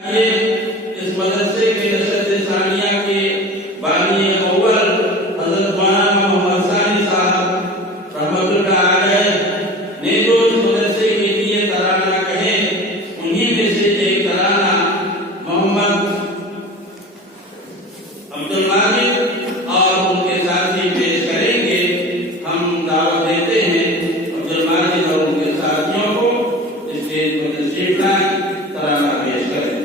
ये इस मदरसे के नशर सानिया के बानी अव्वल हजरत मौलाना मोहम्मद सानी साहब रहमतुल्लाह अलैह ने जो इस मदरसे के लिए तराना कहे, उन्हीं में से एक तराना मोहम्मद अब्दुल माजिद और उनके साथी पेश करेंगे। हम दावत देते हैं अब्दुल माजिद और उनके साथियों को स्टेज पर तशरीफ लाएं, तराना पेश करें।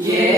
Yeah.